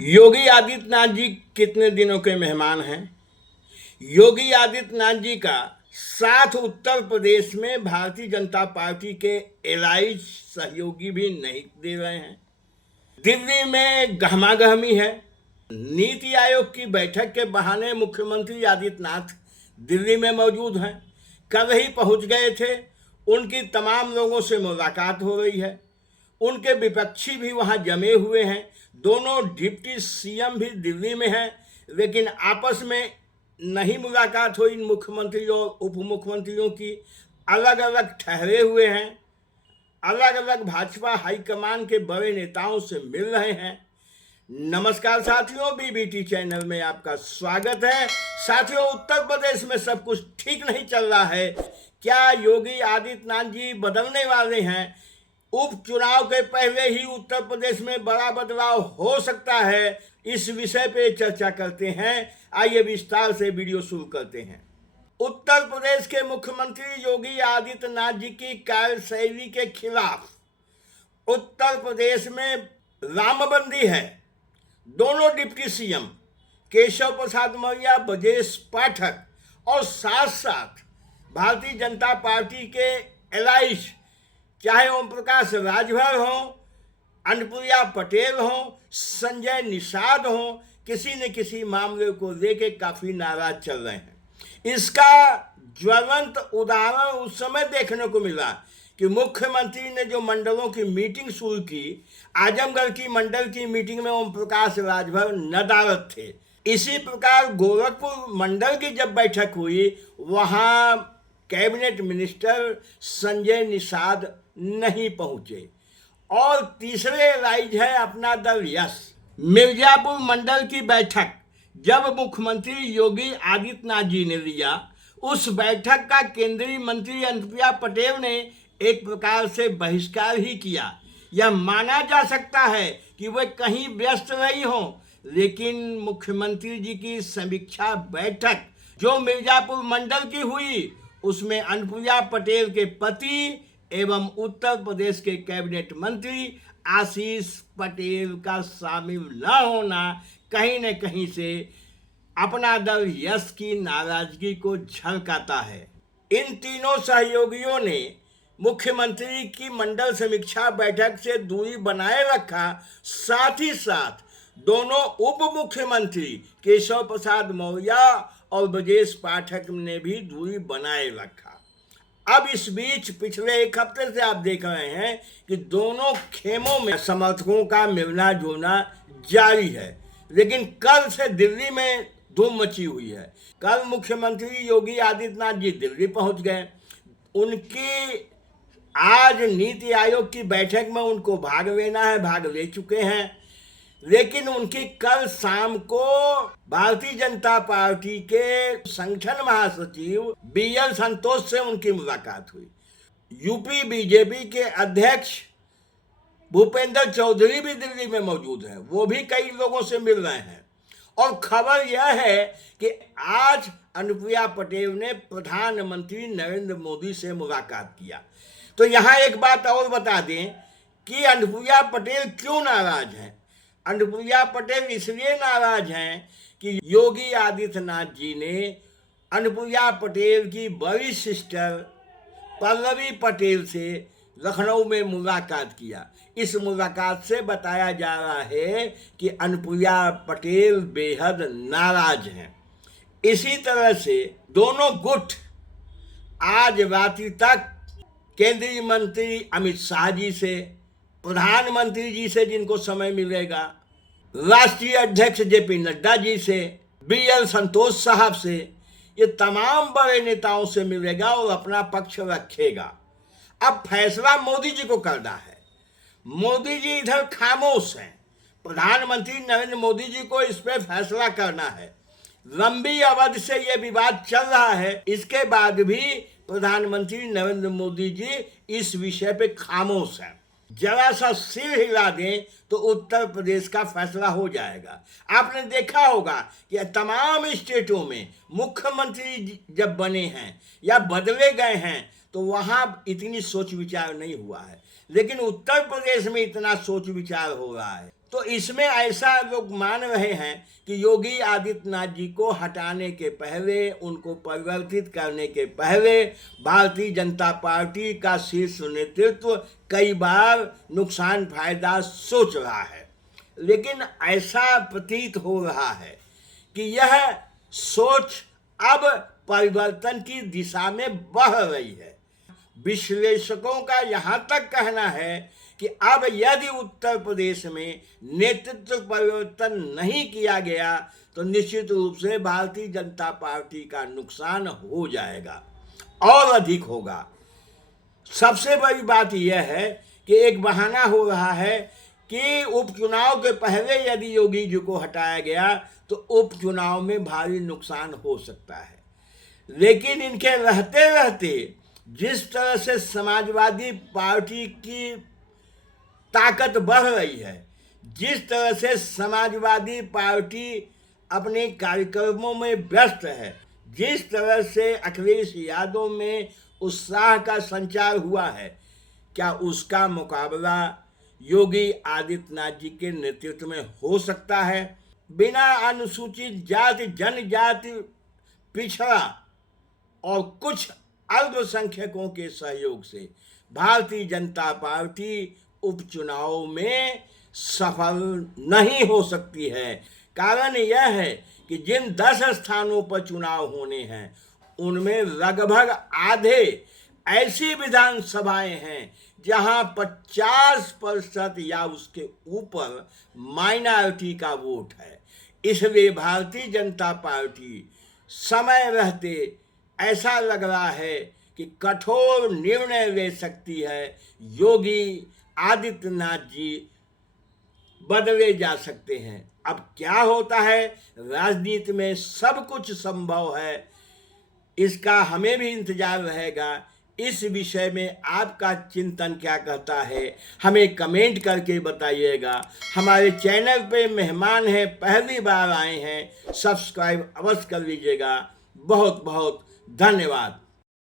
योगी आदित्यनाथ जी कितने दिनों के मेहमान हैं। योगी आदित्यनाथ जी का साथ उत्तर प्रदेश में भारतीय जनता पार्टी के एलाइज सहयोगी भी नहीं दे रहे हैं। दिल्ली में गहमागहमी है। नीति आयोग की बैठक के बहाने मुख्यमंत्री आदित्यनाथ दिल्ली में मौजूद हैं। कल ही पहुंच गए थे। उनकी तमाम लोगों से मुलाकात हो रही है। उनके विपक्षी भी वहां जमे हुए हैं। दोनों डिप्टी सीएम भी दिल्ली में हैं, लेकिन आपस में नहीं मुलाकात हुई। मुख्यमंत्री और उप मुख्यमंत्रियों की अलग अलग ठहरे हुए हैं। अलग अलग भाजपा हाईकमान के बड़े नेताओं से मिल रहे हैं। नमस्कार साथियों, बीबीटी चैनल में आपका स्वागत है। साथियों, उत्तर प्रदेश में सब कुछ ठीक नहीं चल रहा है। क्या योगी आदित्यनाथ जी बदलने वाले हैं? उपचुनाव के पहले ही उत्तर प्रदेश में बड़ा बदलाव हो सकता है। इस विषय पे चर्चा करते हैं। आइए विस्तार से वीडियो शुरू करते हैं। उत्तर प्रदेश के मुख्यमंत्री योगी आदित्यनाथ जी की कार्यशैली के खिलाफ उत्तर प्रदेश में रामबंदी है। दोनों डिप्टी सीएम केशव प्रसाद मौर्य, ब्रजेश पाठक और साथ साथ भारतीय जनता पार्टी के एलाइज, चाहे ओम प्रकाश राजभर हो, अनुप्रिया पटेल हो, संजय निषाद हो, किसी न किसी मामले को लेके काफी नाराज चल रहे हैं। इसका ज्वलंत उदाहरण उस समय देखने को मिला कि मुख्यमंत्री ने जो मंडलों की मीटिंग शुरू की, आजमगढ़ की मंडल की मीटिंग में ओम प्रकाश राजभर नदारद थे। इसी प्रकार गोरखपुर मंडल की जब बैठक हुई, वहां कैबिनेट मिनिस्टर संजय निषाद नहीं पहुंचे। और तीसरे राइज है अपना दल यश। मिर्जापुर मंडल की बैठक जब मुख्यमंत्री योगी आदित्यनाथ जी ने लिया, उस बैठक का केंद्रीय मंत्री अनुप्रिया पटेल ने एक प्रकार से बहिष्कार ही किया। यह माना जा सकता है कि वह कहीं व्यस्त रही हो, लेकिन मुख्यमंत्री जी की समीक्षा बैठक जो मिर्जापुर मंडल की हुई, उसमें अनुप्रिया पटेल के पति एवं उत्तर प्रदेश के कैबिनेट मंत्री आशीष पटेल का शामिल न होना कहीं न कहीं से अपना दल यश की नाराजगी को झलकाता है। इन तीनों सहयोगियों ने मुख्यमंत्री की मंडल समीक्षा बैठक से दूरी बनाए रखा। साथ ही साथ दोनों उप मुख्यमंत्री केशव प्रसाद मौर्य और ब्रजेश पाठक ने भी दूरी बनाए रखा। अब इस बीच पिछले एक हफ्ते से आप देख रहे हैं कि दोनों खेमों में समर्थकों का मिलना जुलना जारी है। लेकिन कल से दिल्ली में धूम मची हुई है। कल मुख्यमंत्री योगी आदित्यनाथ जी दिल्ली पहुंच गए। उनकी आज नीति आयोग की बैठक में उनको भाग लेना है, भाग ले चुके हैं। लेकिन उनकी कल शाम को भारतीय जनता पार्टी के संगठन महासचिव बीएल संतोष से उनकी मुलाकात हुई। यूपी बीजेपी के अध्यक्ष भूपेंद्र चौधरी भी दिल्ली में मौजूद हैं। वो भी कई लोगों से मिल रहे हैं। और खबर यह है कि आज अनुप्रिया पटेल ने प्रधानमंत्री नरेंद्र मोदी से मुलाकात किया। तो यहाँ एक बात और बता दें कि अनुप्रिया पटेल क्यों नाराज हैं। अनुप्रिया पटेल इसलिए नाराज हैं कि योगी आदित्यनाथ जी ने अनुप्रिया पटेल की बड़ी सिस्टर पल्लवी पटेल से लखनऊ में मुलाकात किया। इस मुलाकात से बताया जा रहा है कि अनुप्रिया पटेल बेहद नाराज हैं। इसी तरह से दोनों गुट आज रात्रि तक केंद्रीय मंत्री अमित शाह जी से, प्रधानमंत्री जी से जिनको समय मिलेगा, राष्ट्रीय अध्यक्ष जेपी नड्डा जी से, बीएल संतोष साहब से, ये तमाम बड़े नेताओं से मिलेगा और अपना पक्ष रखेगा। अब फैसला मोदी जी को करना है। मोदी जी इधर खामोश हैं। प्रधानमंत्री नरेंद्र मोदी जी को इस पर फैसला करना है। लंबी अवधि से ये विवाद चल रहा है, इसके बाद भी प्रधानमंत्री नरेंद्र मोदी जी इस विषय पे खामोश हैं। जरा सा सिर हिला दें तो उत्तर प्रदेश का फैसला हो जाएगा। आपने देखा होगा कि तमाम स्टेटों में मुख्यमंत्री जब बने हैं या बदले गए हैं तो वहां इतनी सोच विचार नहीं हुआ है, लेकिन उत्तर प्रदेश में इतना सोच विचार हो रहा है। तो इसमें ऐसा लोग मान रहे हैं कि योगी आदित्यनाथ जी को हटाने के पहले, उनको परिवर्तित करने के पहले भारतीय जनता पार्टी का शीर्ष नेतृत्व कई बार नुकसान फायदा सोच रहा है। लेकिन ऐसा प्रतीत हो रहा है कि यह सोच अब परिवर्तन की दिशा में बढ़ रही है। विश्लेषकों का यहाँ तक कहना है कि अब यदि उत्तर प्रदेश में नेतृत्व परिवर्तन नहीं किया गया तो निश्चित रूप से भारतीय जनता पार्टी का नुकसान हो जाएगा और अधिक होगा। सबसे बड़ी बात यह है कि एक बहाना हो रहा है कि उपचुनाव के पहले यदि योगी जी को हटाया गया तो उपचुनाव में भारी नुकसान हो सकता है। लेकिन इनके रहते रहते जिस तरह से समाजवादी पार्टी की ताकत बढ़ रही है, जिस तरह से समाजवादी पार्टी अपने कार्यक्रमों में व्यस्त है, जिस तरह से अखिलेश यादव में उत्साह का संचार हुआ है, क्या उसका मुकाबला योगी आदित्यनाथ जी के नेतृत्व में हो सकता है? बिना अनुसूचित जाति, जनजाति, पिछड़ा और कुछ अल्पसंख्यकों के सहयोग से भारतीय जनता पार्टी उपचुनाव में सफल नहीं हो सकती है। कारण यह है कि जिन 10 स्थानों पर चुनाव होने हैं उनमें लगभग आधे ऐसी विधानसभाएं हैं जहां 50% या उसके ऊपर माइनॉरिटी का वोट है। इसलिए भारतीय जनता पार्टी समय रहते ऐसा लग रहा है कि कठोर निर्णय ले सकती है। योगी आदित्यनाथ जी बदले जा सकते हैं। अब क्या होता है, राजनीति में सब कुछ संभव है, इसका हमें भी इंतजार रहेगा। इस विषय में आपका चिंतन क्या कहता है, हमें कमेंट करके बताइएगा। हमारे चैनल पे मेहमान हैं, पहली बार आए हैं, सब्सक्राइब अवश्य कर लीजिएगा। बहुत बहुत धन्यवाद।